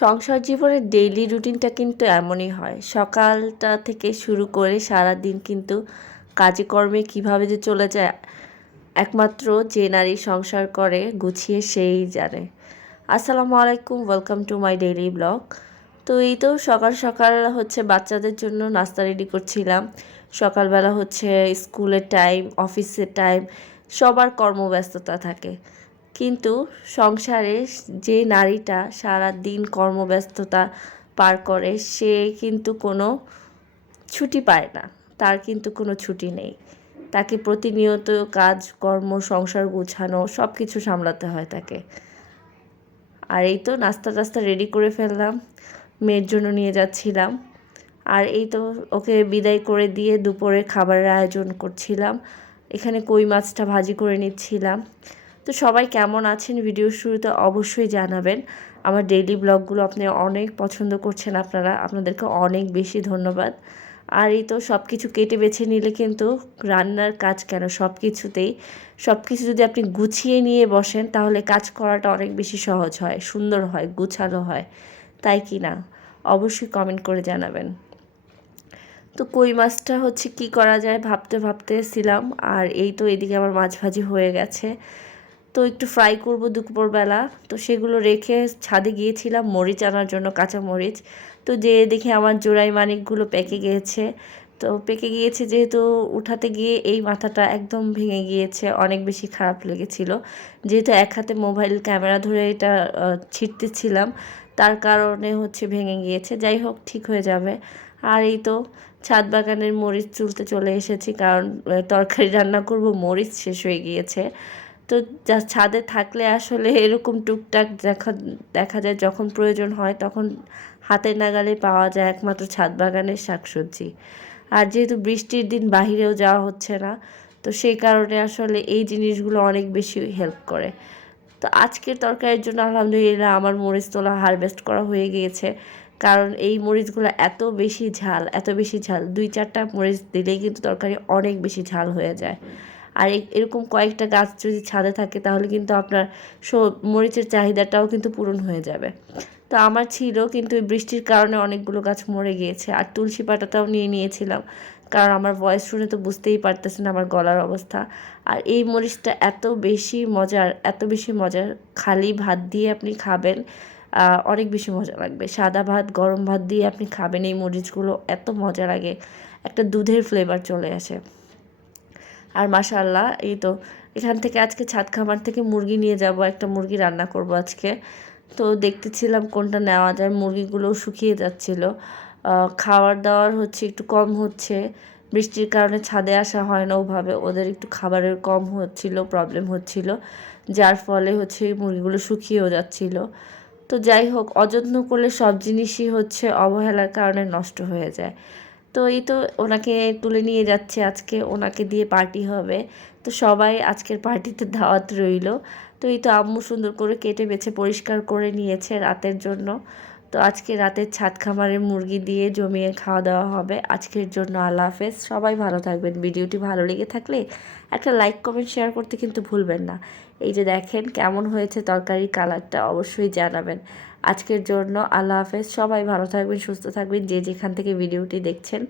সংসার জীবনের ডেইলি রুটিনটা কিন্তু এমনই হয়। সকালটা থেকে শুরু করে সারাদিন কিন্তু কাজে কর্মে কীভাবে যে চলে যায় একমাত্র যে নারী সংসার করে গুছিয়ে সেই জানে। আসসালামু আলাইকুম, welcome to my daily blog. তো এই তো সকাল সকাল হচ্ছে বাচ্চাদের জন্য নাস্তা রেডি করছিলাম। সকালবেলা হচ্ছে স্কুলের টাইম, অফিসের টাইম, সবার কর্মব্যস্ততা থাকে। কিন্তু সংসারে যে নারীটা সারা দিন কর্মব্যস্ততা পার করে সে কিন্তু কোনো ছুটি পায় না। তার কিন্তু কোনো ছুটি নেই। তাকে প্রতিনিয়ত কাজ কর্ম সংসার গুছানো সব কিছু সামলাতে হয় তাকে। আর এই তো নাস্তা টাস্তা রেডি করে ফেললাম, মেয়ের জন্য নিয়ে যাচ্ছিলাম। আর এই তো ওকে বিদায় করে দিয়ে দুপুরে খাবারের আয়োজন করছিলাম। এখানে কই মাছটা ভাজি করে নিচ্ছিলাম। তো সবাই কেমন আছেন ভিডিওর শুরুতে অবশ্যই জানাবেন। আমার ডেইলি ব্লগগুলো আপনি অনেক পছন্দ করছেন, আপনাদেরকে অনেক বেশি ধন্যবাদ। আর এই তো সব কিছু কেটে বেছে নিলে কিন্তু রান্নার কাজ কেন সব কিছু যদি আপনি গুছিয়ে নিয়ে বসেন তাহলে কাজ করাটা অনেক বেশি সহজ হয়, সুন্দর হয়, গুছালো হয়। তাই কি না? অবশ্যই কমেন্ট করে জানাবেন। তো কই মাছটা হচ্ছে কি করা যায় ভাবতেছিলাম। আর এই তো এদিকে আমার মাছ ভাজি হয়ে গেছে। তো একটু ফ্রাই করব দুপুরবেলা। তো সেগুলো রেখে ছাদে গিয়েছিলাম মরিচ আনার জন্য, কাঁচা মরিচ। তো যেয়ে দেখি আমার জোড়াই মানিকগুলো পেকে গিয়েছে। তো পেকে গিয়েছে যেহেতু উঠাতে গিয়ে এই মাথাটা একদম ভেঙে গিয়েছে, অনেক বেশি খারাপ লেগেছিল। যেহেতু এক হাতে মোবাইল ক্যামেরা ধরে এটা ছিঁড়তেছিলাম, তার কারণে হচ্ছে ভেঙে গিয়েছে। যাই হোক, ঠিক হয়ে যাবে। আর এই তো ছাদ বাগানের মরিচ তুলতে চলে এসেছি, কারণ তরকারি রান্না করব, মরিচ শেষ হয়ে গিয়েছে। তো যা ছাদে থাকলে আসলে এরকম টুকটাক দেখা যায়, যখন প্রয়োজন হয় তখন হাতের নাগালে পাওয়া যায় একমাত্র ছাদ বাগানের শাকসবজি। আর যেহেতু বৃষ্টির দিন বাহিরেও যাওয়া হচ্ছে না, তো সেই কারণে আসলে এই জিনিসগুলো অনেক বেশি হেল্প করে। তো আজকের তরকারির জন্য আলহামদুলিল্লাহ আমার মরিচ তোলা হারভেস্ট করা হয়ে গিয়েছে। কারণ এই মরিচগুলো এত বেশি ঝাল 2-4টা মরিচ দিলেই কিন্তু তরকারি অনেক বেশি ঝাল হয়ে যায়। আর এরকম কয়েকটা গাছ যদি ছাদে থাকে তাহলে কিন্তু আপনার মরিচের চাহিদাটাও কিন্তু পূরণ হয়ে যাবে। তো আমার ছিল, কিন্তু বৃষ্টির কারণে অনেকগুলো গাছ মরে গিয়েছে। আর তুলসী পাতাটাও নিয়ে নিয়েছিলাম, কারণ আমার ভয়েস শুনে তো বুঝতেই পারতেছেন আমার গলার অবস্থা। আর এই মরিচটা এত বেশি মজার, খালি ভাত দিয়ে আপনি খাবেন, অনেক বেশি মজা লাগবে। সাদা ভাত, গরম ভাত দিয়ে আপনি খাবেন এই মরিচগুলো, এত মজা লাগে, একটা দুধের ফ্লেভার চলে আসে। আর মাশাআল্লাহ, এই তো এখান থেকে আজকে ছাদ খামার থেকে মুরগি নিয়ে যাব, একটা মুরগি রান্না করব আজকে। তো দেখতেছিলাম কোনটা নেওয়া যায়, মুরগিগুলোও শুকিয়ে যাচ্ছিল। খাবার দাবার হচ্ছে একটু কম হচ্ছে, বৃষ্টির কারণে ছাদে আসা হয় না ওভাবে, ওদের একটু খাবারের কম হচ্ছিল, প্রবলেম হচ্ছিল, যার ফলে হচ্ছে মুরগিগুলো শুকিয়েও যাচ্ছিল। তো যাই হোক, অযত্ন করলে সব জিনিসই হচ্ছে অবহেলার কারণে নষ্ট হয়ে যায়। তো এই তো ওনাকে তুলে নিয়ে যাচ্ছে, আজকে ওনাকে দিয়ে পার্টি হবে। তো সবাই আজকের পার্টিতে দাওয়াত রইল। তো এই তো আম্মু সুন্দর করে কেটে বেছে পরিষ্কার করে নিয়েছে রাতের জন্য। তো আজকে রাতের ছাদ খামারের মুরগি দিয়ে জমিয়ে খাওয়া দাওয়া হবে। আজকের জন্য আল্লাহ হাফেজ। সবাই ভালো থাকবেন। ভিডিওটি ভালো লেগে থাকলে একটা লাইক কমেন্ট শেয়ার করতে কিন্তু ভুলবেন না। এই যে দেখেন কেমন হয়েছে তরকারির কালারটা, অবশ্যই জানাবেন। আজকের জন্য আল্লাহ হাফেজ। সবাই ভালো থাকবেন, সুস্থ থাকবেন, যে যেখান থেকে ভিডিওটি দেখছেন।